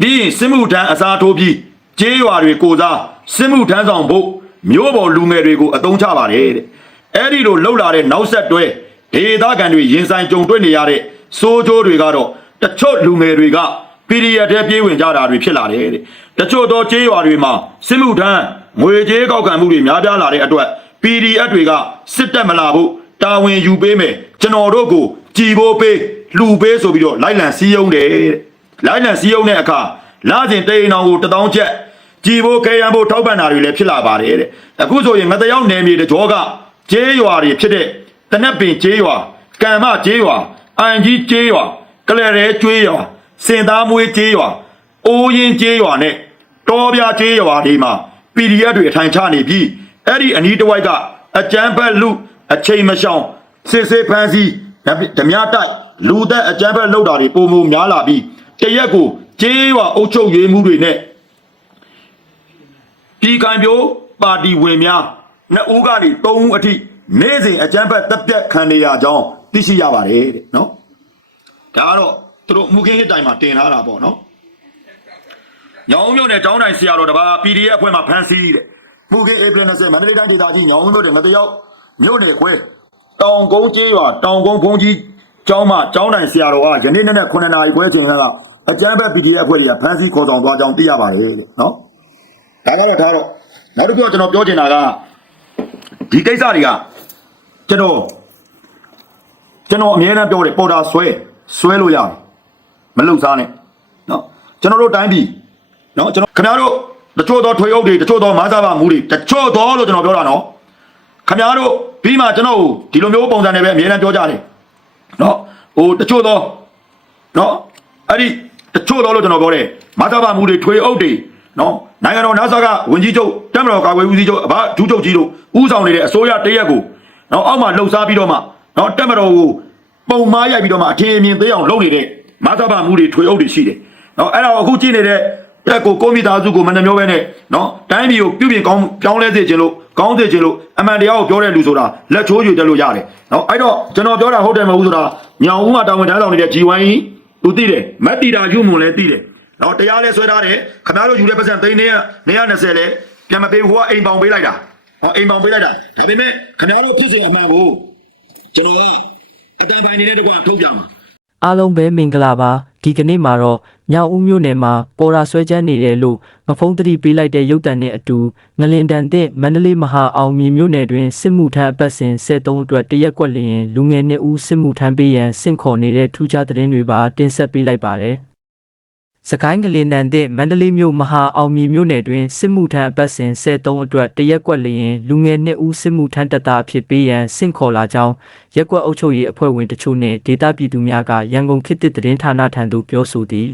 ပြီးရင်စစ်မှုထမ်းအစားထိုးပြီးကျေးရွာတွေကိုစားစစ်မှုထမ်းဆောင်ဖို့မျိုးပေါ်လူငယ်တွေကိုအသုံးချပါတယ်တဲ့အဲ့ဒီလိုလှုပ်လာတဲ့နောက်ဆက်တွဲဒေသခံတွေရင်ဆိုင်ကြုံတွေ့နေရတဲ့စိုးကျိုးတွေကတော့တချို့လူငယ်တွေက PDF ထဲပြေးဝင်ကြတာတွေဖြစ်လာတယ်တဲ့တချို့သောကျေးရွာတွေမှာစစ်မှုထမ်းငွေကြေးကောက်ခံမှုတွေများပြားလာတဲ့အတွက် PDF တွေကစစ်တက်မလာဖို့တာဝန်ယူပေးမယ်ကျွန်တော်တို့ကိုကြည်ဖို့ပေးလှူပေးဆိုပြီးတော့လိုက်လံစည်းရုံးတယ်တဲ့ လိုက်လံစည်းရုံးတဲ့အခါလာစဉ်တိန်အောင်ကိုတထောင်ချက်ကြည်ဖို့ခဲရန်ဖို့ထောက်ပံ့တာတွေလည်းဖြစ်လာပါတယ်တဲ့အခုဆိုရင်ငတယောက်နယ်မြေတကြောကကျေးရွာတွေဖြစ်တဲ့တနက်ပင်ကျေးရွာကံမကျေးရွာအန်ကြီးကျေးရွာကလရဲကျွေးရွာစင်သားမွေးကျေးရွာအိုးရင်ကျေးရွာနဲ့တော်ပြကျေးရွာတွေမှာ PDF တွေအထိုင်ချနေပြီးအဲ့ဒီအနီးတစ်ဝိုက်ကအကျန်းဖက်လူအချိန်မရှောင်စစ်စစ်ဖမ်းဆီးဓမြတိုက်လူသက်အကျန်းဖက်လောက်တာတွေပုံပုံများလာပြီးတ ရက်ကိုကျေးရွာအုပ်ချုပ်ရေးမှုတွေနဲ့ပြည်ကံပြိုးပါတီဝင်များနှစ်ဦးကနေသုံးဦးအထိနေ့စဉ်အကျန်းဖက်တပ်ပြတ်ခံနေရကြောင်းသိရှိရပါတယ်တဲ့နော်ဒါကတော့သူတို့မူခင်းဟစ်တိုင်မှာတင်ထားတာပေါ့နော်ညောင်မြို့နယ်တောင်းတိုင်းဆရာတော်တပါ PDF အဖွဲ့မှာဖမ်းဆီးတဲ့မှုခင်းဧပြီ20မန္တလေးတိုင်းဒေသကြီးညောင်မြို့နယ်ငတရောက်မြို့နယ်ခွဲတောင်ကုန်းကျေးရွာတောင်ကုန်းဘုံကြီး ကျောင်းမှာကျောင်းတိုင်းဆရာတော်ကယနေ့နေ့နဲ့9နာရီခွဲချိန်ကအကျန်းဘက် PDF အဖွဲ့တွေကဖမ်းဆီးခေါ်ဆောင်သွားကြောင်းသိရပါတယ်လို့နော်ဒါကတော့ထားတော့နောက်တစ်ခုကကျွန်တော်ပြောချင်တာကဒီကိစ္စတွေကကျွန်တော်ကျွန်တော်အမြဲတမ်းပြောတယ်ပေါ်တာဆွဲဆွဲလို့ရတယ်မလုံစားနဲ့နော်ကျွန်တော်တို့တိုင်းပြည်နော်ကျွန်တော်ခင်ဗျားတို့တချို့သောထွေအုပ်တွေတချို့သောမာသဘာမှုတွေတချို့သောလို့ကျွန်တော်ပြောတာနော်ခင်ဗျားတို့ပြီးမှကျွန်တော်ကိုဒီလိုမျိုးပုံစံနဲ့ပဲအမြဲတမ်းပြောကြတယ် နော်ဟိုတချို့သောနော်အဲ့ဒီတချို့သောလို့ကျွန်တော်ပြောတယ်မာသဘာမှုတွေထွေအုပ်တွေနော်နိုင်ငံတော်နာဆာကဝင်ကြီးချုပ်တက်မတော်ကာကွယ်ဦးစီးချုပ်အဘဒူးချုပ်ကြီးတို့ဥဆောင်နေတဲ့အစိုးရတရက်ကိုနော်အောက်မှာလှုပ်ရှားပြီးတော့မှနော်တက်မတော်ကိုပုံမားရိုက်ပြီးတော့မှအထင်အမြင်သေးအောင်လုပ်နေတဲ့မာသဘာမှုတွေထွေအုပ်တွေရှိတယ်နော်အဲ့ဒါကိုအခုကြည့်နေတဲ့တက်ကိုကိုမိသားစုကိုမနှမျောပဲနဲ့နော်တိုင်းပြည်ကိုပြုပြင်ကောင်းပြောင်းလဲစေခြင်းလို့ ကောင်းစေခြင်းလို့အမှန်တရားကိုပြောတဲ့လူဆိုတာလက်ချိုးယူတက်လို့ရတယ်နော်အဲ့တော့ကျွန်တော်ပြောတာဟုတ်တယ်မဟုတ်ဘူးဆိုတာညောင်ဦးမှာတာဝန်ထမ်းဆောင်နေတဲ့ G1 သူသိတယ်မက်တီတာယူမွန်လည်းသိတယ်နော်တရားလဲဆွဲထားတယ်ခင်ဗျားတို့ယူတဲ့ပတ်စံသိန်း920လဲပြန်မပေးဘူးဟိုကအိမ်ပေါင်ပေးလိုက်တာဟောအိမ်ပေါင်ပေးလိုက်တာဒါပေမဲ့ခင်ဗျားတို့ဖြစ်စေအမှန်ကိုကျွန်တော်ကအတိုင်ပိုင်းနေတဲ့တကွာထုတ်ပြမှာ အားလုံးပဲမင်္ဂလာပါဒီကနေ့မှာတော့ညောင်ဦးမြို့နယ်မှာပေါ်ရာဆွဲချမ်းနေတယ်လို့မဖုံးတတိပေးလိုက်တဲ့ရုပ်တံနဲ့အတူငလင်တန်တဲ့မန္တလေးမဟာအောင်မြင်မြို့နယ်တွင်စစ်မှုထမ်းအပတ်စဉ်73အတွက်တရက်ကွက်လျင်လူငယ်နှစ်ဦးစစ်မှုထမ်းပေးရန်စင့်ခေါ်နေတဲ့ထူးခြားသတင်းတွေပါတင်ဆက်ပေးလိုက်ပါတယ် စကိုင်းကလင်တန်တဲ့မန္တလေးမြို့မဟာအောင်မြင်မြို့နယ်တွင်စစ်မှုထမ်းအပတ်စဉ်73အတွက်တရက်ကွက်လျင်လူငယ်နှစ်ဦးစစ်မှုထမ်းတပ်သားအဖြစ်ပေးရန်စင့်ခေါ်လာကြောင်းရက်ကွက်အုပ်ချုပ်ရေးအဖွဲ့ဝင်တချို့နှင့်ဒေသပြည်သူများကရန်ကုန်ခေတ်သစ်သတင်းဌာနထံသို့ပြောဆိုသည်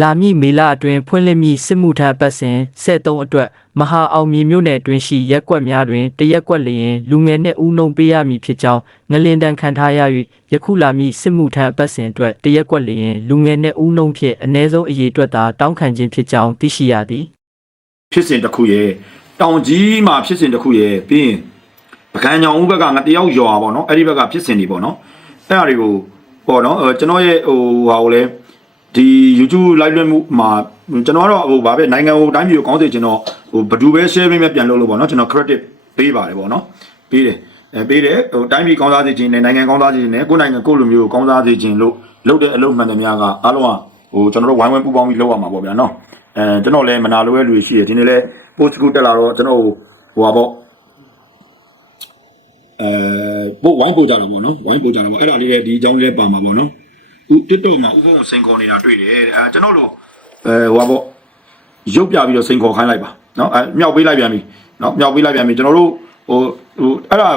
လာမည့်မေလအတွင်းဖွင့်လှစ်မည့်စစ်မှုထမ်းပတ်စဉ်73အတွက်မဟာအောင်မြင်မြို့နယ်တွင်ရှိရက်ကွက်များတွင်တရက်ကွက်လျင်လူငယ်နှင့်ဦးနှုံပေးရမည်ဖြစ်ကြောင်းငလင်တန်ခံထားရ၍ယခုလာမည့်စစ်မှုထမ်းပတ်စဉ်အတွက်တရက်ကွက်လျင်လူငယ်နှင့်ဦးနှုံဖြင့်အ ਨੇ ဆုံးအရေးအတွက်သာတောင်းခံခြင်းဖြစ်ကြောင်းသိရှိရသည်ဖြစ်စဉ်တစ်ခုရဲ့တောင်ကြီးမှာဖြစ်စဉ်တစ်ခုရဲ့ပြီးရင်ပကံညောင်ဦးဘက်ကငတယောက်ရွာပေါ့နော်အဲ့ဒီဘက်ကဖြစ်စဉ်တွေပေါ့နော်အဲ့အရာတွေကိုပေါ့နော်အဲကျွန်တော်ရဲ့ဟိုဟာကိုလဲ ဒီ YouTube live လွှင့်မှုမှာကျွန်တော်ကတော့ဟိုဗာပဲနိုင်ငံကိုတိုင်းပြည်ကိုကောင်းစေချင်တော့ဟိုဘယ်သူပဲ share ပေးမဲ့ပြန်လုပ်လို့ပေါ့နော်ကျွန်တော် credit ပေးပါတယ်ပေါ့နော်ပေးတယ်အဲပေးတယ်ဟိုတိုင်းပြည်ကောင်းစားစေချင်တယ်နိုင်ငံကောင်းစားစေချင်တယ်ကိုယ်နိုင်ငံကိုယ့်လူမျိုးကိုကောင်းစားစေချင်လို့လုပ်တဲ့အလုပ်မှန်သမျှကအားလုံးကဟိုကျွန်တော်တို့ဝိုင်းဝန်းပူးပေါင်းပြီးလုပ်ရမှာပေါ့ဗျာနော်အဲကျွန်တော်လည်းမနာလိုရဲ့လူတွေရှိတယ်ဒီနေ့လဲ post ကူတက်လာတော့ကျွန်တော်ဟိုဟာပေါ့အဲပို့ဝိုင်းပို့ကြတာပေါ့နော်ဝိုင်းပို့ကြတာပေါ့အဲ့ဒါလေးလည်းဒီအကြောင်းလေးလည်းပါမှာပေါ့နော်ဥ TikTok မှာဥပုံစိန်ခေါ်နေတာတွေ့တယ်အဲကျွန်တော်တို့အဲဟိုဟာပေါ့ရုပ်ပြပြီးတော့စိန်ခေါ်ခိုင်းလိုက်ပါနော်အဲမြောက်ပေးလိုက်ပြန်ပြီနော်မြောက်ပေးလိုက်ပြန်ပြီကျွန်တော်တို့ဟိုဟိုအဲ့ဒါ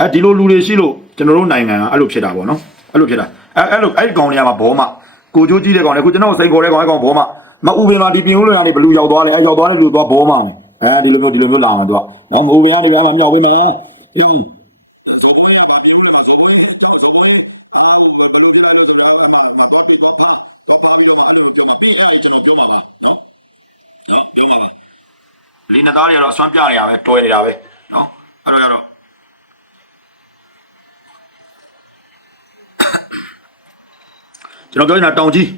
အဲဒီလိုလူတွေရှိလို့ကျွန်တော်တို့နိုင်ငံကအဲ့လိုဖြစ်တာပေါ့နော်အဲ့လိုဖြစ်တာအဲအဲ့လိုအဲ့ဒီကောင်တွေကမှဘောမကိုကျိုးကြီးတဲ့ကောင်တွေခုကျွန်တော်စိန်ခေါ်တဲ့ကောင်အဲ့ကောင်ဘောမမဥပင်လာဒီပြင်ဦးလွင်ကနေဘလူရောက်သွားတယ်အဲရောက်သွားတယ်လူသွားဘောမအဲဒီလိုမျိုးဒီလိုမျိုးလာမှာသူကနော်မဥပင်ကနေဘာမှမြောက်ပေးမယ်အင်း လင်းသားတွေကတော့အစွမ်းပြနေရပဲတွဲနေတာပဲနော်အဲ့တော့ကျတော့ကျွန်တော်ပြောနေတာတောင်ကြီး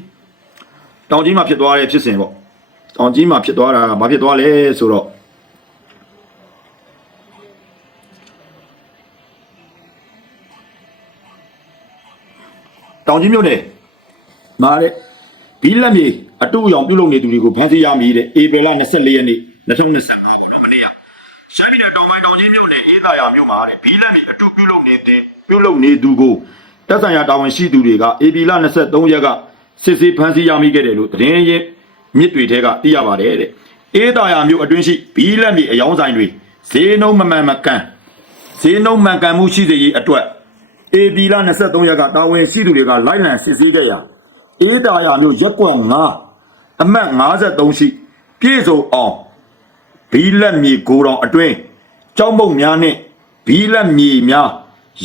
တောင်ကြီးမှာဖြစ်သွားတဲ့ဖြစ်စဉ်ပေါ့တောင်ကြီးမှာဖြစ်သွားတာကဘာဖြစ်သွားလဲဆိုတော့ တောင်ကြီးမြို့နယ်မာတဲ့ဘီလက်မြေအတူအယောင်ပြုတ်လုပ်နေသူတွေကိုဖမ်းဆီးရမည်တဲ့ဧပြီလ24ရက်နေ့2025ပေါ့နော်မနေ့ကရှမ်းပြည်နယ်တောင်ပိုင်းတောင်ကြီးမြို့နယ်အေးသာယာမြို့မှာတဲ့ဘီလက်မြေအတူပြုတ်လုပ်နေတဲ့ပြုတ်လုပ်နေသူကိုတက်ဆိုင်ရာတာဝန်ရှိသူတွေကဧပြီလ23ရက်ကစစ်ဆေးဖမ်းဆီးရမိခဲ့တယ်လို့သတင်းရင်းမြစ်တွေထဲကသိရပါတယ်တဲ့အေးသာယာမြို့အတွင်းရှိဘီလက်မြေအယောင်ဆိုင်တွေဈေးနှုန်းမမှန်မကန်ဈေးနှုန်းမှန်ကန်မှုရှိစေရေးအတွက် အေဒီလာ23ရက်ကတာဝန်ရှိသူတွေကလိုက်လံစစ်ဆေးကြရာအေးတာယာမျိုးရက်ကွက်9အမှတ်53ရှိပြည့်စုံအောင်ဘီလက်မြေကိုတောင်အတွင်းကြောက်မုတ်များနှင့်ဘီလက်မြေများ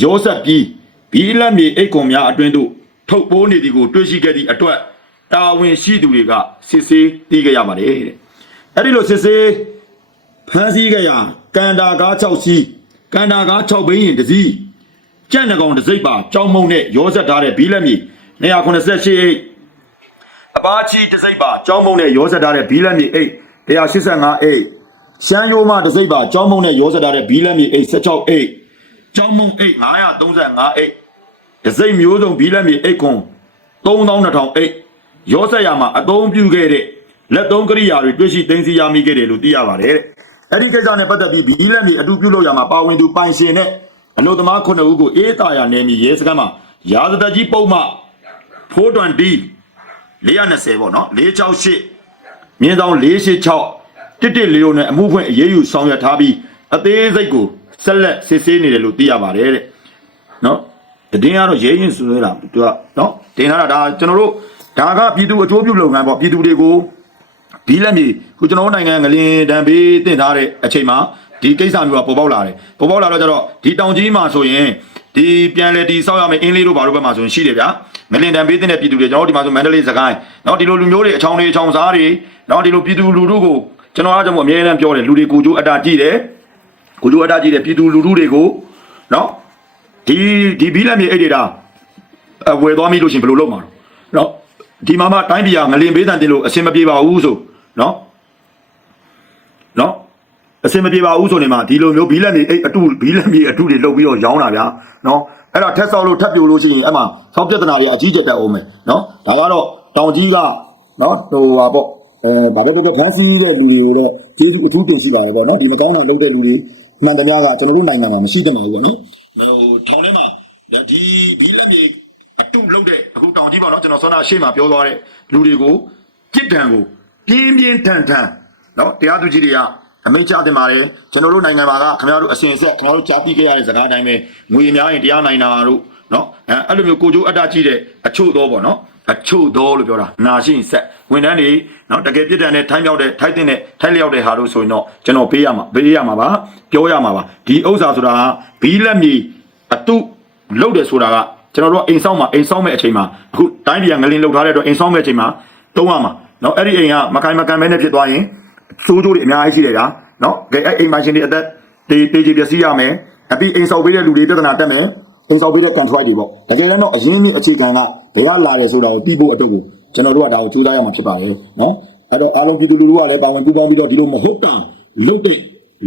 ရောဆက်ပြီးဘီလက်မြေအိတ်ကွန်များအတွင်းသို့ထုတ်ပိုးနေသည်ကိုတွေ့ရှိခဲ့သည့်အတွက်တာဝန်ရှိသူတွေကစစ်ဆေးသိခဲ့ရပါတယ်တဲ့အဲ့ဒီလိုစစ်ဆေးဖမ်းဆီးကြရာကန်တာကား6စီးကန်တာကား6ဘိန်းရင်တစ်စီး ကြက်နှကောင်တစ်စိပ်ပါကြောင်းမုံနဲ့ရောဆက်ထားတဲ့ဘီလက်မြေ288အိတ်အပါချီတစ်စိပ်ပါကြောင်းမုံနဲ့ရောဆက်ထားတဲ့ဘီလက်မြေအိတ်185အိတ်ရှမ်းရိုးမတစ်စိပ်ပါကြောင်းမုံနဲ့ရောဆက်ထားတဲ့ဘီလက်မြေအိတ်16အိတ်ကြောင်းမုံအိတ်935အိတ်တစ်စိပ်မျိုးစုံဘီလက်မြေအိတ်ခွန်3200အိတ်ရောဆက်ရမှာအသုံးပြုခဲ့တဲ့လက်သုံးကရိယာတွေတွေ့ရှိသိမ်းဆည်းရမိခဲ့တယ်လို့သိရပါတယ်တဲ့အဲ့ဒီကိစ္စနဲ့ပတ်သက်ပြီးဘီလက်မြေအတူပြုလုပ်ရမှာပါဝင်သူပိုင်ရှင်နဲ့ အလို့သမားခုနှစ်ဦးကိုအေးတာယာနယ်မြေရဲစခန်းမှာရာဇသက်ကြီးပုံမှ420 420ပေါ့နော်468မြင်းဆောင်486တစ်တစ်လေးတို့နဲ့အမှုဖွင့်အရေးယူဆောင်ရွက်ထားပြီးအသေးစိတ်ကိုဆက်လက်စစ်ဆေးနေတယ်လို့သိရပါတယ်တဲ့နော်တည်င်းကတော့ရဲရင်ဆွဲတာသူကနော်တင်ထားတာဒါကျွန်တော်တို့ဒါကပြည်သူအကျိုးပြုလုပ်ငန်းပေါ့ပြည်သူတွေကိုဘီလက်မြေခုကျွန်တော်တို့နိုင်ငံငလင်တံပေးတင်ထားတဲ့အချိန်မှာ ဒီကိစ္စမျိုးကပေါ်ပေါက်လာတယ်ပေါ်ပေါက်လာတော့ကျတော့ဒီတောင်ကြီးမှာဆိုရင်ဒီပြန်လေတီဆောက်ရမယ်အင်းလေးတို့ဘာတို့ဘက်မှာဆိုရင်ရှိတယ်ဗျာငလင်တန်ပေးတဲ့ပြည်သူတွေကျွန်တော်ဒီမှာဆိုမန္တလေးစကိုင်းနော်ဒီလိုလူမျိုးတွေအချောင်းတွေအချောင်းစားတွေနော်ဒီလိုပြည်သူလူထုကိုကျွန်တော်အားကြောင့်အများအမ်းပြောတယ်လူတွေကိုကြိုးအတာကြည့်တယ်ကိုကြိုးအတာကြည့်တယ်ပြည်သူလူထုတွေကိုနော်ဒီဒီဘီလက်မြေအဲ့ဒီတာအဝယ်သွားမိလို့ရှင်ဘယ်လိုလုပ်မှာတော့နော်ဒီမှာမှတိုင်းပြည်ကငလင်ပေးတန်တင်လို့အဆင်မပြေပါဘူးဆိုနော် အစင်မပြေပါဘူးဆိုနေမှာဒီလိုမျိုးဘီလက်မြေအိတ်အတူဘီလက်မြေအတူတွေလုတ်ပြီးတော့ရောင်းတာဗျာနော်အဲ့ဒါထက်ဆောက်လို့ထက်ပြိုလို့ရှိရင်အဲ့မှာဆောက်ပြဿနာတွေအကြီးကျယ်တက်အောင်မယ်နော်ဒါကတော့တောင်ကြီးကနော်ဟိုဟာပေါ့အဲဘာပဲပြောဖန်စီတဲ့လူတွေကိုတော့ကျေးဇူးအထူးတင်ရှိပါတယ်ပေါ့နော်ဒီမကောင်းတာလုပ်တဲ့လူတွေမှန်သမျှကကျွန်တော်တို့နိုင်ငံမှာမရှိတဲ့မှာဘူးပေါ့နော်ဟိုထောင်ထဲမှာဒီဘီလက်မြေအတူလုတ်တဲ့အခုတောင်ကြီးပေါ့နော်ကျွန်တော်စောနာရှေ့မှာပြောသွားတဲ့လူတွေကိုပြစ်ဒဏ်ကိုပြင်းပြင်းထန်ထန်နော်တရားသူကြီးတွေက အမိတ်ချတင်ပါတယ်ကျွန်တော်တို့နိုင်ငံမှာကခင်ဗျားတို့အစဉ်အဆက်ခင်ဗျားတို့ကြားပြီးခဲ့ရတဲ့စကားအတိုင်းပဲငွေများရင်တရားနိုင်တာတို့နော်အဲအဲ့လိုမျိုးကိုကြိုးအတ္တကြီးတဲ့အချို့တော့ပေါ့နော်အချို့တော့လို့ပြောတာနာရှိရင်ဆက်ဝန်ထမ်းတွေနော်တကယ်ပြစ်ဒဏ်နဲ့ထိုင်းမြောက်တဲ့ထိုက်တဲ့ထိုက်လျောက်တဲ့ဟာတို့ဆိုရင်တော့ကျွန်တော်ပေးရမှာပေးရမှာပါပြောရမှာပါဒီဥစ္စာဆိုတာကဘီလက်မြေအတုလုတ်တယ်ဆိုတာကကျွန်တော်တို့ကအိမ်ဆောင်မှာအိမ်ဆောင်မဲ့အချိန်မှာအခုတိုင်းပြည်ကငလင်လုတ်ထားတဲ့အတွက်အိမ်ဆောင်မဲ့အချိန်မှာတုံးရမှာနော်အဲ့ဒီအိမ်ကမခိုင်မကန်မဲနဲ့ဖြစ်သွားရင် စိုးကျိုးတွေအများကြီးရှိတယ်ဗျာနော်ကဲအဲ့အိမ်မရှင်တွေအသက်တေးတေးကြီးပျက်စီးရမယ်အပြီးအိမ်ဆောက်ပေးတဲ့လူတွေပြဿနာတက်မယ်အိမ်ဆောက်ပေးတဲ့ contract တွေပေါ့တကယ်လည်းတော့အရင်းမြစ်အခြေခံကဘယ်ကလာတယ်ဆိုတာကိုသိဖို့အတွက်ကိုကျွန်တော်တို့ကဒါကိုစူးစမ်းရမှာဖြစ်ပါတယ်နော်အဲ့တော့အားလုံးပြည်သူလူထုကလည်းပါဝင်ပူးပေါင်းပြီးတော့ဒီလိုမဟုတ်တာလုပ်တဲ့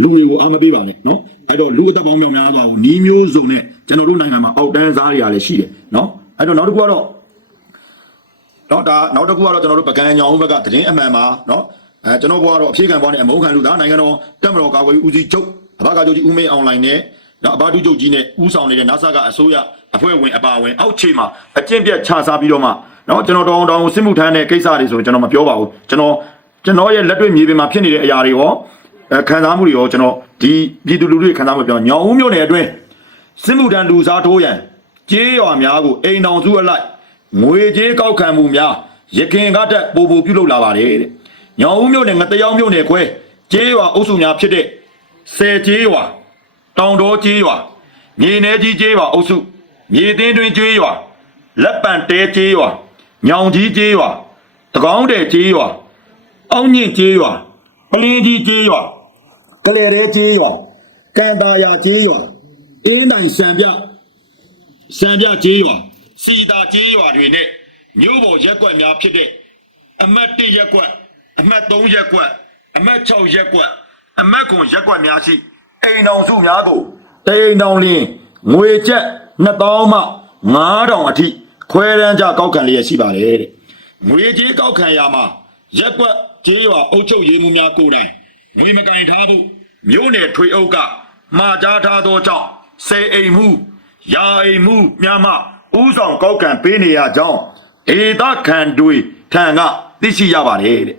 လူတွေကိုအားမပေးပါနဲ့နော်အဲ့တော့လူအသက်ပေါင်းမြောက်များစွာကိုနှီးမျိုးစုံနဲ့ကျွန်တော်တို့နိုင်ငံမှာအောက်တန်းစားတွေကလည်းရှိတယ်နော်အဲ့တော့နောက်တစ်ခုကတော့တော့ဒါနောက်တစ်ခုကတော့ကျွန်တော်တို့ပကံညောင်ဘက်ကသတင်းအမှန်ပါနော် အဲကျွန်တော်ဘွားတော့အဖြေခံဘွားနဲ့အမုန်းခံလူသားနိုင်ငံတော်တက်မတော်ကာကွယ်ရေးဦးစီးချုပ်အဘကာချုပ်ကြီးဦးမင်းအောင်လိုင်နဲ့နော်အဘဒုချုပ်ကြီးနဲ့ဦးဆောင်နေတဲ့ NASA ကအစိုးရအဖွဲ့ဝင်အပါဝင်အောက်ခြေမှာအကျင့်ပြတ်ခြားစားပြီးတော့မှနော်ကျွန်တော်တောင်းတောင်းစစ်မှုထမ်းတဲ့ကိစ္စတွေဆိုကျွန်တော်မပြောပါဘူးကျွန်တော်ကျွန်တော်ရဲ့လက်တွေ့မြေပြင်မှာဖြစ်နေတဲ့အရာတွေရောခံစားမှုတွေရောကျွန်တော်ဒီပြည်သူလူထုရဲ့ခံစားမှုပြောညောင်ဦးမြို့နယ်အတွင်းစစ်မှုထမ်းလူစားထိုးရန်ကြေးရွာများကိုအိမ်တော်စုအလိုက်ငွေကြေးကောက်ခံမှုများရခင်ကတက်ပို့ပို့ပြုလုပ်လာပါတယ်တဲ့ ညောင်ဦးမြို့နယ်ငတရောင်မြို့နယ်ခွဲကျေးရွာအုပ်စုများဖြစ်တဲ့ဆယ်ကျေးရွာတောင်တော်ကျေးရွာမြေနေကြီးကျေးရွာအုပ်စုမြေသင်းတွင်ကျေးရွာလက်ပံတဲကျေးရွာညောင်ကြီးကျေးရွာတကောင်းတဲ့ကျေးရွာအောင်းညင့်ကျေးရွာပလင်းကြီးကျေးရွာကလေရဲကျေးရွာကန်တာယာကျေးရွာအင်းတိုင်စံပြစံပြကျေးရွာစီတာကျေးရွာတွေနဲ့မြို့ပေါ်ရက်ကွက်များဖြစ်တဲ့အမတ်1ရက်ကွက် အမတ်3ရက်ကွက်အမတ်6ရက်ကွက်အမတ်ခွန်ရက်ကွက်များရှိအိမ်တော်စုများကိုတိမ်တော်လင်းငွေကျပ်2000မှ9000အထိခွဲရန်ကြကောက်ခံလျက်ရှိပါတယ်တဲ့ငွေကြေးကောက်ခံရမှာရက်ကွက်ကြေးရွာအုပ်ချုပ်ရေးမှုများကိုယ်တိုင်ငွေမကင်ထားဖို့မြို့နယ်ထွေအုပ်ကမှာကြားထားသောကြောင့်စေအိမ်မှုယာအိမ်မှုများမှဥဆောင်ကောက်ခံပေးနေရကြောင်းဧသခံတွေထံကသိရှိရပါတယ်တဲ့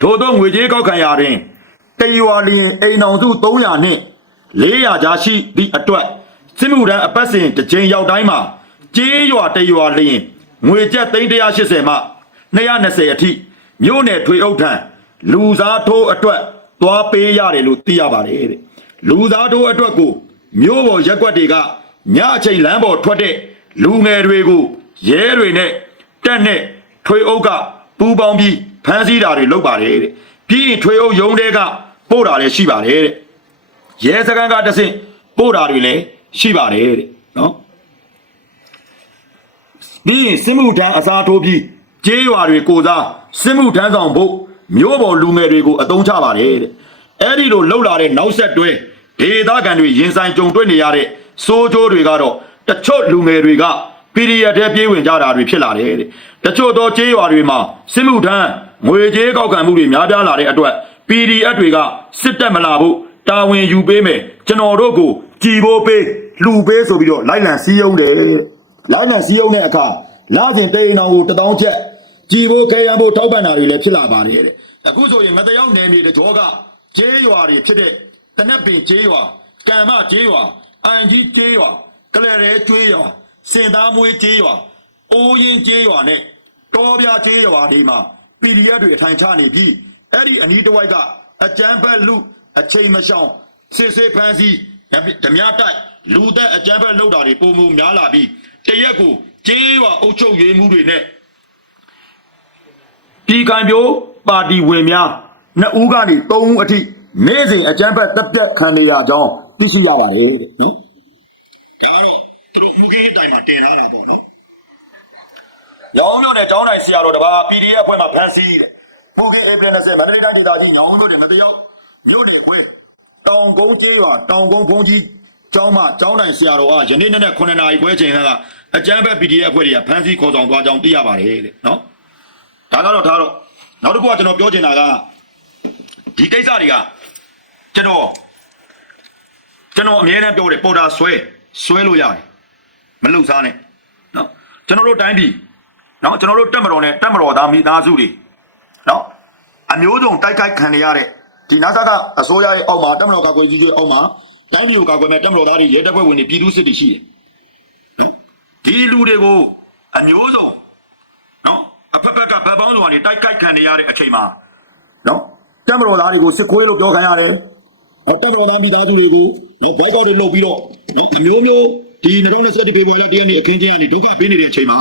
ထို့သောငွေကြေးကောက်ခံရာတွင်တရွာလျင်အိမ်အောင်စု300နှင့်400ကြားရှိသည့်အတွက်စစ်မှုထမ်းအပတ်စဉ်တစ်ကြိမ်ရောက်တိုင်းမှာကြေးရွာတရွာလျင်ငွေကျပ်380မှ220အထိမြို့နယ်ထွေအုပ်ထံလူစားထိုးအတွက်သွားပေးရတယ်လို့သိရပါတယ်တဲ့လူစားထိုးအတွက်ကိုမြို့ပေါ်ရက်ကွက်တွေကညအချိန်လမ်းပေါ်ထွက်တဲ့လူငယ်တွေကိုရဲတွေနဲ့တက်နဲ့ထွေအုပ်ကပူပေါင်းပြီး ဖမ်းဆီးတာတွေလုပ်ပါတယ်တဲ့ပြီးရင်ထွေအုပ်ရုံးတွေကပို့တာလည်းရှိပါတယ်တဲ့ရဲစခန်းကတဆင့်ပို့တာတွေလည်းရှိပါတယ်တဲ့နော်ပြီးရင်စစ်မှုထမ်းအစားထိုးပြီးကျေးရွာတွေကိုစားစစ်မှုထမ်းဆောင်ဖို့မျိုးပေါ်လူငယ်တွေကိုအသုံးချပါတယ်တဲ့အဲ့ဒီလိုလှုပ်လာတဲ့နောက်ဆက်တွဲဒေသခံတွေရင်ဆိုင်ကြုံတွေ့နေရတဲ့စိုးကြိုးတွေကတော့တချို့လူငယ်တွေက PDF တဲ့ပြေးဝင်ကြတာတွေဖြစ်လာတယ်တဲ့တချို့သောကျေးရွာတွေမှာစစ်မှုထမ်း ငွေကြေးကောက်ခံမှုတွေများပြားလာတဲ့အတွက် PDF တွေကစစ်တက်မလာဖို့တာဝန်ယူပေးမယ်ကျွန်တော်တို့ကိုကြည်ဖို့ပေးလှူပေးဆိုပြီးတော့လိုက်လံစည်းရုံးတယ်တဲ့လိုက်လံစည်းရုံးတဲ့အခါလာစဉ်တေးအောင်ကိုတထောင်ချက်ကြည်ဖို့ခဲရန်ဖို့ထောက်ပံ့တာတွေလည်းဖြစ်လာပါတယ်တဲ့အခုဆိုရင်မတယောက်နယ်မြေတကြောကကျေးရွာတွေဖြစ်တဲ့တနက်ပင်ကျေးရွာကံမကျေးရွာအန်ကြီးကျေးရွာကလရဲကျွေးရွာစင်သားမွေးကျေးရွာအိုးရင်ကျေးရွာနဲ့တော်ပြကျေးရွာတွေမှာ PDF တွေအထိုင်ချနေပြီးအဲ့ဒီအနီးတစ်ဝိုက်ကအကြမ်းဖက်လူအချိန်မရှောင်စစ်စစ်ဖမ်းဆီးဓမြတိုက်လူသက်အကြမ်းဖက်လုပ်တာတွေပုံမှုများလာပြီးတရက်ကိုကျေးရွာအုပ်ချုပ်ရေးမှုတွေနဲ့ပြည်ကံပြိုးပါတီဝင်များနှစ်ဦးကနေသုံးဦးအထိနေ့စဉ်အကြမ်းဖက်တပ်ပြတ်ခံနေရကြောင်းသိရှိရပါတယ်တဲ့နော်ဒါကတော့သူတို့မူခင်းတိုင်းမှာတင်ထားတာပေါ့နော် ရောင်းမြို့နယ်ကျောင်းတိုင်းဆရာတော်တပါ PDF အဖွဲ့မှာဖမ်းဆီးတယ်။ပူကင်းဧပြီ20မန္တလေးတိုင်းဒေသကြီးညောင်မြို့နယ်မတယောက်မြို့နယ်ခွဲတောင်ကုန်းကျေးရွာတောင်ကုန်းဘုံကြီးကျောင်းမှာကျောင်းတိုင်းဆရာတော်ကယနေ့နေ့နဲ့9နာရီခွဲချိန်ကအကြမ်းဖက် PDF အဖွဲ့တွေကဖမ်းဆီးခေါ်ဆောင်သွားကြောင်းသိရပါတယ်တဲ့နော်။ဒါကတော့ဒါတော့နောက်တစ်ခုကကျွန်တော်ပြောချင်တာကဒီကိစ္စတွေကကျွန်တော်ကျွန်တော်အမြဲတမ်းပြောတယ်ပေါ်တာဆွဲဆွဲလို့ရတယ်မလုံစားနဲ့နော်ကျွန်တော်တို့တိုင်းပြည် နော်ကျွန်တော်တို့တက်မတော်နဲ့တက်မတော်သားမိသားစုတွေနော်အမျိုးစုံတိုက်ခိုက်ခံရတဲ့ဒီနာဆာကအစိုးရရဲ့အောက်မှာတက်မတော်ကာကွယ်ရေးကြီးအောက်မှာတိုင်းပြည်ကိုကာကွယ်မဲ့တက်မတော်သားတွေရဲတပ်ဖွဲ့ဝင်တွေပြည်သူစစ်တွေရှိတယ်နော်ဒီလူတွေကိုအမျိုးစုံနော်အဖက်ဖက်ကဗတ်ပေါင်းစွာနေတိုက်ခိုက်ခံရတဲ့အချိန်မှာနော်တက်မတော်သားတွေကိုစစ်ခွေးလို့ပြောခံရတယ်ဟောတက်မတော်သားမိသားစုတွေကိုနော်ဘောက်ပေါက်တွေလုပ်ပြီးတော့နော်အမျိုးမျိုးဒီ2021ဖေဖော်ဝါရီလတရက်နေ့အခင်းကျင်းကနေဒုက္ခပေးနေတဲ့အချိန်မှာ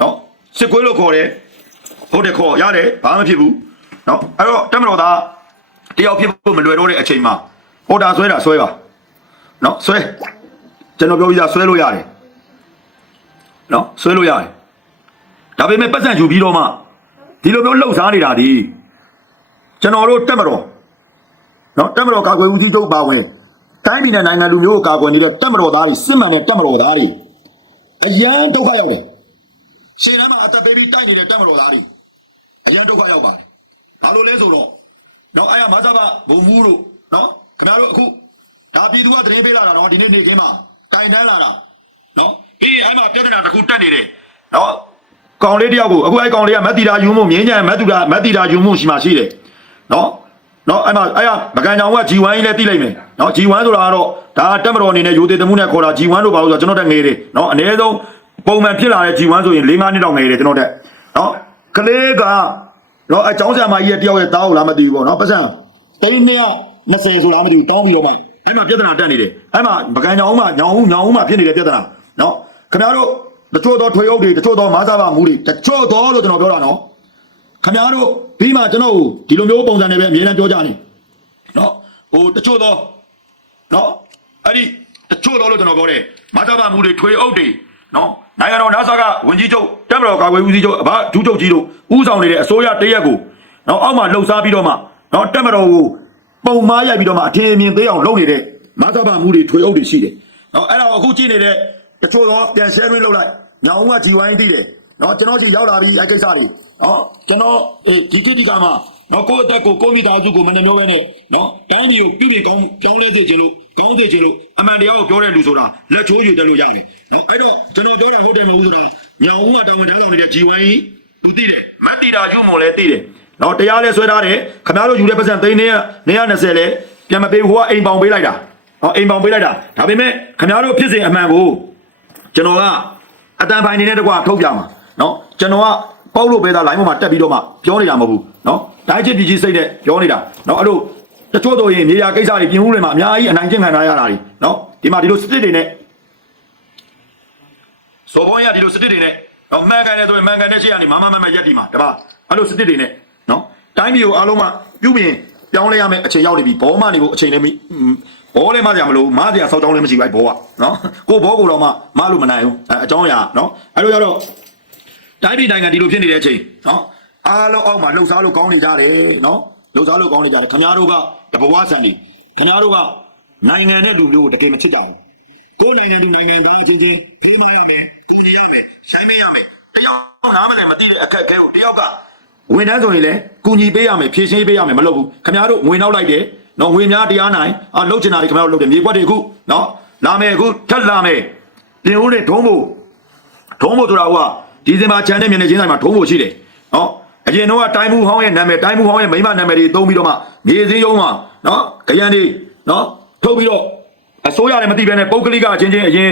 နော် စစ်ကွေးလို့ခေါ်တယ်ဟုတ်တယ်ခေါ်ရတယ်ဘာမှမဖြစ်ဘူးနော်အဲ့တော့တက်မတော်သားတယောက်ဖြစ်ဖို့မလွယ်တော့တဲ့အချိန်မှာဟောတာဆွဲတာဆွဲပါနော်ဆွဲကျွန်တော်ပြောပြီးသားဆွဲလို့ရတယ်နော်ဆွဲလို့ရတယ်ဒါပေမဲ့ပတ်စံယူပြီးတော့မှဒီလိုမျိုးလှုပ်ရှားနေတာဒီကျွန်တော်တို့တက်မတော်နော်တက်မတော်ကာကွယ်ဦးစီးချုပ်ပါဝင်တိုင်းပြည်နဲ့နိုင်ငံလူမျိုးကိုကာကွယ်နေတဲ့တက်မတော်သားတွေစစ်မှန်တဲ့တက်မတော်သားတွေအရန်ဒုက္ခရောက်တယ် ရှင်လမ်းမှာအသက်ပေးပြီးတိုက်နေတဲ့တက်မတော်သားတွေအရန်ဒုက္ခရောက်ပါတယ်။ဘာလို့လဲဆိုတော့နော်အဲ့ရမသဘာဘုံမူးတို့နော်ခင်ဗျားတို့အခုဒါပြည်သူကတရင်ပေးလာတာနော်ဒီနေ့နေခင်းမှာတိုင်တန်းလာတာနော်ပြီးရင်အဲ့မှာပြဿနာတစ်ခုတက်နေတယ်နော်ကောင်လေးတယောက်ကိုအခုအဲ့ကောင်လေးကမက်တီတာယူမှုမြင်းညံမက်တူတာမက်တီတာယူမှုရှိမှရှိတယ်နော်နော်အဲ့မှာအဲ့ရမကန်ကြောင်က G1 ကြီးလည်းတိလိုက်မယ်နော် G1 ဆိုတာကတော့ဒါတက်မတော်အနေနဲ့ယူသေးတမှုနဲ့ခေါ်တာ G1 လို့ပါလို့ဆိုတော့ကျွန်တော်တက်ငယ်တယ်နော်အနည်းဆုံး ပုံမှန်ဖြစ်လာတဲ့ G1 ဆိုရင်၄-၅နှစ်တောင်ငယ်တယ်ကျွန်တော်တက်နော်ကလေးကနော်အကြောင်းဆရာမကြီးရဲ့တယောက်ရဲ့တောင်းလားမသိဘူးပေါ့နော်ပတ်စံတိန်းနဲ့20ဆိုလားမသိဘူးတောင်းပြီးတော့မှအဲ့မှာပြဿနာတက်နေတယ်အဲ့မှာပကံညောင်မှာညောင်ဦးညောင်ဦးမှာဖြစ်နေတဲ့ပြဿနာနော်ခင်ဗျားတို့တချို့သောထွေအုပ်တွေတချို့သောမားစားပါမှုတွေတချို့သောလို့ကျွန်တော်ပြောတာနော်ခင်ဗျားတို့ပြီးမှကျွန်တော်ကိုဒီလိုမျိုးပုံစံနဲ့ပဲအမြဲတမ်းပြောကြနေနော်ဟိုတချို့သောနော်အဲ့ဒီတချို့တော့လို့ကျွန်တော်ပြောတယ်မသဘာမှုတွေထွေအုပ်တွေနော် နိုင်ငံတော် NASA ကဝန်ကြီးချုပ်တက်မတော်ကာကွယ်ဦးစီးချုပ်အဘဒုချုပ်ကြီးတို့ဦးဆောင်နေတဲ့အစိုးရတရက်ကိုနော်အောက်မှာလှုပ်ရှားပြီးတော့မှနော်တက်မတော်ကိုပုံမားရိုက်ပြီးတော့မှအထင်အမြင်သေးအောင်လုပ်နေတဲ့မသဘာမှုတွေထွေအုပ်တွေရှိတယ်နော်အဲ့ဒါကိုအခုကြည့်နေတဲ့တချို့တော့ပြန် share လုပ်လိုက်ညောင်ဦးကဂျီဝိုင်းသိတယ်နော်ကျွန်တော်စီရောက်လာပြီအဲ့ကိစ္စတွေနော်ကျွန်တော်အေးဒီတိတိကမှာ နော်ကိုယ့်အသက်ကိုကိုယ့်မိသားစုကိုမနှမျိုးပဲနဲ့နော်တိုင်းပြည်ကိုပြုပြင်ကောင်းပြောင်းလဲစေခြင်းလို့ကောင်းစေခြင်းလို့အမှန်တရားကိုပြောတဲ့လူဆိုတာလက်ချိုးယူတယ်လို့ရတယ်နော်အဲ့တော့ကျွန်တော်ပြောတာဟုတ်တယ်မဟုတ်ဆိုတာညောင်ဦးကတာဝန်ထမ်းဆောင်နေတဲ့ G1 ကြီးသူသိတယ်မတ်တီတာကျုံမော်လည်းသိတယ်နော်တရားလဲဆွဲထားတယ်ခမားတို့ယူတဲ့ပတ်စံသိန်း920လဲပြန်မပေးဘူးဟိုကအိမ်ပေါင်ပေးလိုက်တာနော်အိမ်ပေါင်ပေးလိုက်တာဒါပေမဲ့ခမားတို့ဖြစ်စဉ်အမှန်ကိုကျွန်တော်ကအတန်ပိုင်နေတဲ့တကွာထုတ်ပြမှာနော်ကျွန်တော်ကပေါက်လို့ပဲသား line ပေါ်မှာတက်ပြီးတော့မှပြောနေတာမဟုတ်ဘူးနော် တိုင်းချစ်ပြည်ကြီးစိတ်နဲ့ပြောနေတာနော်အဲ့လိုတချို့တို့ရင်နေရာကိစ္စတွေပြင်မှုတွေမှာအများကြီးအနိုင်ကျင့်ခံထားရတာတွေနော်ဒီမှာဒီလိုစစ်တွေနဲ့စောဘုံရဒီလိုစစ်တွေနဲ့နော်မှန်ကန်တယ်ဆိုရင်မှန်ကန်တဲ့ရှေ့ကနေမမမမရက်ဒီမှာတပါအဲ့လိုစစ်တွေနဲ့နော်တိုင်းပြည်ကိုအားလုံးကပြုပြင်ပြောင်းလဲရမယ်အချိန်ရောက်နေပြီဘောမနေကိုအချိန်လည်းမဘောလည်းမကြမလို့မကြဆောက်တောင်းလည်းမရှိဘူးအဲ့ဘောကနော်ကိုဘောကိုတော့မှမလို့မနိုင်ဘူးအအကြောင်းအရာနော်အဲ့လိုရတော့တိုင်းပြည်နိုင်ငံဒီလိုဖြစ်နေတဲ့အချိန်နော် အားလုံးအောက်မှာလှုပ်ရှားလို့ကောင်းနေကြတယ်နော်လှုပ်ရှားလို့ကောင်းနေကြတယ်ခင်ဗျားတို့ကတဘဝဆန်နေခင်ဗျားတို့ကနိုင်ငံနဲ့လူမျိုးကိုတကယ်မချစ်ကြဘူးကိုယ်နိုင်ငံလူနိုင်ငံသားချင်းချင်းဖေးမရမယ်ကိုကြီးရမယ်ဆိုင်းမရမယ်တယောက်နားမလည်မသိတဲ့အခက်အခဲကိုတယောက်ကဝန်ထမ်းဆိုရင်လည်းကုညီပေးရမယ်ဖြည့်ရှင်းပေးရမယ်မလုပ်ဘူးခင်ဗျားတို့ငွေနောက်လိုက်တယ်နော်ငွေများတရားနိုင်အလှုပ်ချင်တာတွေခင်ဗျားတို့လုပ်တယ်မြေကွက်တွေအခုနော်လာမယ်အခုထက်လာမယ်ပြင်ဦးတွေဒုံးဖို့ထုံးဖို့ဆိုတာကဒီစင်မှာခြံတဲ့မျက်နှာချင်းဆိုင်မှာထုံးဖို့ရှိတယ်နော် အရင်တော့ကတိုင်းမှုဟောင်းရဲ့နာမည်တိုင်းမှုဟောင်းရဲ့မိမနာမည်တွေသုံးပြီးတော့မှမြေစင်းရုံးမှာနော်ကြရန်တွေနော်ထုတ်ပြီးတော့အစိုးရလည်းမသိဘဲနဲ့ပုဂ္ဂလိကအချင်းချင်းအရင်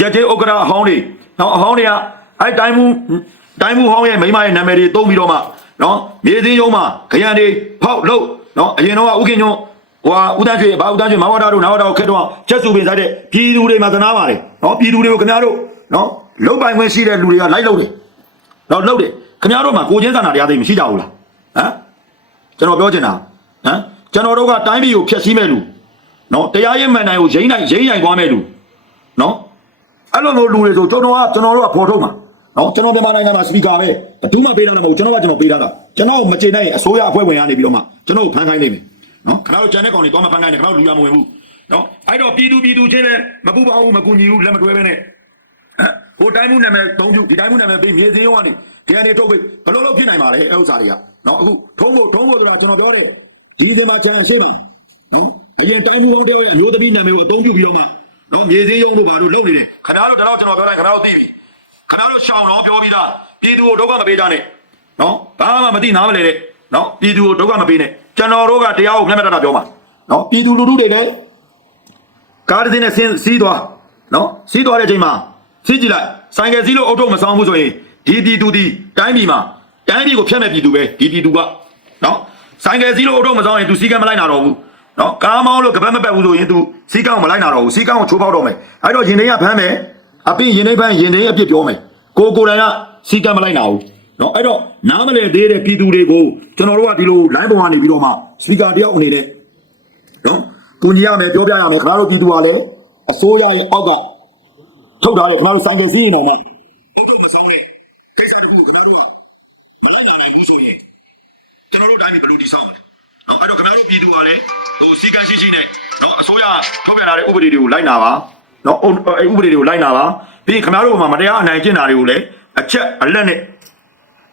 ရက်ချင်းဥက္ကရာအဟောင်းတွေနော်အဟောင်းတွေကအဲတိုင်းမှုတိုင်းမှုဟောင်းရဲ့မိမရဲ့နာမည်တွေသုံးပြီးတော့မှနော်မြေစင်းရုံးမှာကြရန်တွေဖောက်လို့နော်အရင်တော့ကဥခင်ညွန်းဟိုဟာဦးတန်းရွှေဘာဦးတန်းရွှေမဝတာတို့နာဝတာတို့ခက်တော့ချက်စုပင်စားတဲ့ပြည်သူတွေမှာသနာပါတယ်နော်ပြည်သူတွေကိုခင်ဗျားတို့နော်လုံပိုင်ခွင့်ရှိတဲ့လူတွေကလိုက်လို့တယ်နော်လုပ်တယ် ခင်ဗျားတို့မှာကိုချင်းစာနာတရားသိမရှိကြဘူးလားဟမ်ကျွန်တော်ပြောချင်တာဟမ်ကျွန်တော်တို့ကတိုင်းပြည်ကိုဖျက်ဆီးမဲ့လူနော်တရားရေးမှန်တိုင်းကိုရိမ့်နိုင်ရိမ့်နိုင်သွားမဲ့လူနော်အဲ့လိုမျိုးလူတွေဆိုကျွန်တော်ကကျွန်တော်တို့ကဖော်ထုတ်မှာနော်ကျွန်တော်မြန်မာနိုင်ငံမှာစပီကာပဲဘယ်သူမှပေးတာလည်းမဟုတ်ကျွန်တော်ကကျွန်တော်ပေးတာလားကျွန်တော်မကျေနပ်ရင်အစိုးရအဖွဲ့ဝင်ကနေပြီးတော့မှကျွန်တော်ကိုဖမ်းခိုင်းနေမယ်နော်ခင်ဗျားတို့ဂျန်တဲ့ကောင်တွေတော့မဖမ်းခိုင်းနဲ့ခင်ဗျားတို့လူရမဝင်ဘူးနော်အဲ့တော့ပြည်သူပြည်သူချင်းလည်းမပူပါဘူးမကူညီဘူးလက်မတွဲပဲနဲ့ဟိုတိုင်းမှုနာမည်သုံးခုဒီတိုင်းမှုနာမည်ပေးမြေစင်းရောကနေ ဒီကနေထုတ်ပေးဘယ်လိုလုပ်ဖြစ်နိုင်ပါလဲအဲ့ဥစ္စာတွေကနော်အခုထုံးဖို့ထုံးဖို့ဆိုတာကျွန်တော်ပြောတယ်ဒီဒီမှာချမ်းရှိမှာနော်အရင်တိုင်းမှုဟောင်းတယောက်ရဲ့အမျိုးသမီးနာမည်ကိုအသုံးပြုပြီးတော့မှနော်မြေစင်းရုံတို့ဘာလို့လုပ်နေလဲခင်ဗျားတို့တော့ကျွန်တော်ပြောလိုက်ခင်ဗျားတို့သိပြီခင်ဗျားတို့ရှောင်းတော့ပြောပြီးသားပြည်သူကိုဒုက္ခမပေးကြနဲ့နော်ဘာမှမသိနားမလဲတဲ့နော်ပြည်သူကိုဒုက္ခမပေးနဲ့ကျွန်တော်တို့ကတရားကိုမျက်မှတ်တာပြောမှာနော်ပြည်သူလူထုတွေလည်းကားတစ်စင်းနဲ့ဆင်းစီးသွားနော်စီးသွားတဲ့အချိန်မှာစီးကြည့်လိုက်ဆိုင်ကယ်စီးလို့အုတ်ထုံမဆောင်ဘူးဆိုရင် ဒီပြည်သူဒီတိုင်းပြည်မှာတိုင်းပြည်ကိုဖျက်မဲ့ပြည်သူပဲဒီပြည်သူကနော်ဆိုင်ကယ်စီးလို့အုတ်ထုံမဆောင်ရင် तू စီးကံမလိုက်နာတော့ဘူးနော်ကားမောင်းလို့ကပတ်မပတ်ဘူးဆိုရင် तू စီးကံကိုမလိုက်နာတော့ဘူးစီးကံကိုချိုးပေါက်တော့မယ်အဲ့တော့ရင်ထဲကဖမ်းမယ်အပြင်ရင်ထဲဖမ်းရင်ထဲအပြစ်ပြောမယ်ကိုကိုယ်တိုင်ကစီးကံမလိုက်နာဘူးနော်အဲ့တော့နားမလဲသေးတဲ့ပြည်သူတွေကိုကျွန်တော်တို့ကဒီလို line ပေါ်ကနေပြီးတော့မှစပီကာတယောက်အနေနဲ့နော်ကူညီရမယ်ပြောပြရမယ်ခင်ဗျားတို့ပြည်သူကလည်းအစိုးရရဲ့အောက်ကထုတ်ထားတယ်ခင်ဗျားတို့စိုင်းကျစီးနေတော့မှဟုတ်တော့မဆောင်နဲ့ ကိစ္စတခုခင်ဗျားတို့ကမလိုက်နိုင်ဘူးဆိုရင်ကျွန်တော်တို့တိုင်းပြည်ဘယ်လိုတည်ဆောက်မလဲနော်အဲ့တော့ခင်ဗျားတို့ပြည်သူကလည်းဟိုစီကံရှိရှိနဲ့နော်အစိုးရထုတ်ပြန်လာတဲ့ဥပဒေတွေကိုလိုက်နာပါနော်အဲ့ဥပဒေတွေကိုလိုက်နာပါပြီးရင်ခင်ဗျားတို့မှာမတရားအနိုင်ကျင့်တာတွေကိုလည်းအချက်အလက်နဲ့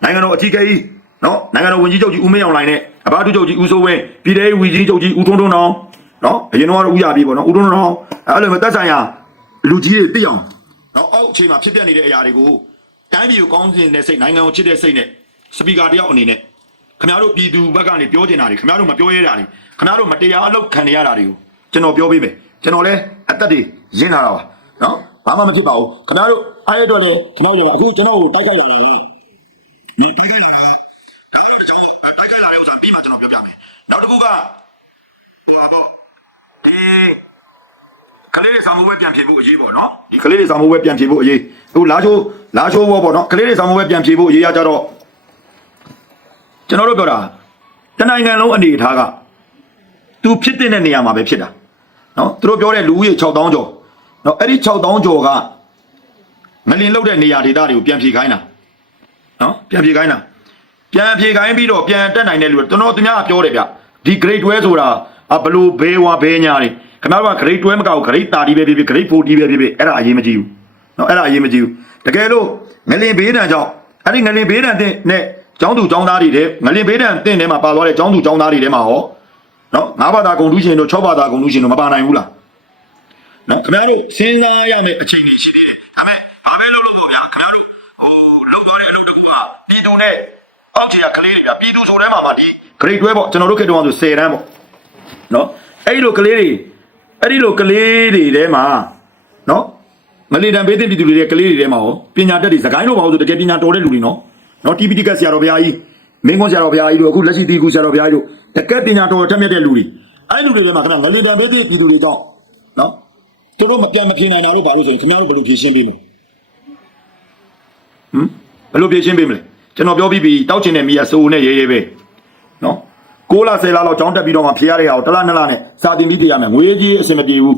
နိုင်ငံတော်အကြီးအကဲကြီးနော်နိုင်ငံတော်ဝန်ကြီးချုပ်ကြီးဦးမင်းအောင်လှိုင်နဲ့အဘတုချုပ်ကြီးဦးစိုးဝင်းပြည်ထောင်ဝန်ကြီးချုပ်ကြီးဦးထွန်းထွန်းအောင်နော်အရင်တော့ဦးရပြီပေါ့နော်ဦးထွန်းထွန်းအောင်အဲ့လိုမျိုးတက်ဆိုင်ရာလူကြီးတွေသိအောင်နော်အောက်အချိန်မှာဖြစ်ပျက်နေတဲ့အရာတွေကို တိုင်းပြည်ကိုကောင်းကျင်တဲ့စိတ်နိုင်ငံကိုချစ်တဲ့စိတ်နဲ့စပီကာတယောက်အနေနဲ့ခင်ဗျားတို့ပြည်သူဘက်ကနေပြောချင်တာတွေခင်ဗျားတို့မပြောရတာတွေခင်ဗျားတို့မတရားအလုပ်ခံနေရတာတွေကိုကျွန်တော်ပြောပေးမယ်ကျွန်တော်လည်းအသက်တွေရင်းလာတာပါနော်ဘာမှမဖြစ်ပါဘူးခင်ဗျားတို့အားရတော့လေခင်ဗျားတို့အခုကျွန်တော်ကိုတိုက်ခိုက်ရတာလေဒီတိုက်ခိုက်လာတာဒါကတော့တခြားတိုက်ခိုက်လာတဲ့ဥစ္စာပြီးမှကျွန်တော်ပြောပြမယ်နောက်တစ်ခုကဟိုပါပေါ့ဒီ ကလေးတွေဆောင်မှုပဲပြန်ဖြေဖို့အရေးပေါ့နော်ဒီကလေးတွေဆောင်မှုပဲပြန်ဖြေဖို့အရေးအခုလာချိုးလာချိုးဘောပေါ့နော်ကလေးတွေဆောင်မှုပဲပြန်ဖြေဖို့အရေးရကြတော့ကျွန်တော်တို့ပြောတာတနိုင်ငံလုံးအနေအထားကသူဖြစ်တဲ့နေရာမှာပဲဖြစ်တာနော်သူတို့ပြောတဲ့လူဦးရေ6000ကျော်နော်အဲ့ဒီ6000ကျော်ကငလင်လောက်တဲ့နေရာဒေသတွေကိုပြန်ဖြေခိုင်းတာနော်ပြန်ဖြေခိုင်းတာပြန်ဖြေခိုင်းပြီးတော့ပြန်တက်နိုင်တဲ့လူတွေကျွန်တော်သူများကပြောတယ်ဗျဒီ grade 12ဆိုတာအဘလို့ဘေးဝါဘေးညာတွေ ခင်ဗျားတို့က grade 12မကောက် grade 30ပဲဖြစ်ဖြစ် grade 40ပဲဖြစ်ဖြစ်အဲ့ဒါအရေးမကြီးဘူးနော်အဲ့ဒါအရေးမကြီးဘူးတကယ်လို့ငလင်ဘေးတံကြောင့်အဲ့ဒီငလင်ဘေးတံတဲ့နဲ့ကျောင်းသူကျောင်းသားတွေတဲ့ငလင်ဘေးတံတဲ့ထဲမှာပါသွားတဲ့ကျောင်းသူကျောင်းသားတွေထဲမှာဟောနော်ငါးဘာသာဂုံလူရှင်တို့၆ဘာသာဂုံလူရှင်တို့မပါနိုင်ဘူးလားနော်ခင်ဗျားတို့စဉ်းစားရမယ့်အချိန်တွေရှိသေးတယ်ဒါပေမဲ့ဘာပဲလုပ်လို့ပေါ့ဗျာခင်ဗျားတို့ဟိုလောက်သွားတဲ့အလုပ်တစ်ခုကပြည်သူနဲ့အောက်ခြေကကလေးတွေဗျာပြည်သူဆိုတဲ့မှာမှဒီ grade 12ပေါ့ကျွန်တော်တို့ခေတ်တုန်းကဆို10တန်းပေါ့နော်အဲ့ဒီလိုကလေးတွေ အဲ့ဒီလိုကလေးတွေထဲမှာနော်မလီတန်ဘေးတင်ပြည်သူတွေရဲ့ကလေးတွေထဲမှာဟောပညာတတ်တွေစကိုင်းလို့ပါလို့တကယ်ပညာတော်တဲ့လူတွေနော်နော် TPT ကဆရာတော်ဘုရားကြီးမင်းကွန်ဆရာတော်ဘုရားကြီးတို့အခုလက်ရှိတီကူဆရာတော်ဘုရားကြီးတို့တကယ်ပညာတော်တက်မြတ်တဲ့လူတွေအဲ့ဒီလူတွေထဲမှာခဏမလီတန်ဘေးတင်ပြည်သူတွေကြောင့်နော်သူတို့မပြန်မဖြေနိုင်တာလို့ဘာလို့ဆိုရင်ခင်ဗျားတို့ဘယ်လိုဖြေရှင်းပေးမလဲဟမ်ဘယ်လိုဖြေရှင်းပေးမလဲကျွန်တော်ပြောပြီးပြီတောက်ချင်တဲ့မိရစိုးနဲ့ရဲရဲပဲနော် 6လ10လလောက်ကြောင်းတက်ပြီးတော့မှဖြေရတဲ့ဟာကိုတစ်လနှစ်လနဲ့စာတင်ပြီးတည်ရမယ်ငွေကြီးအဆင်မပြေဘူး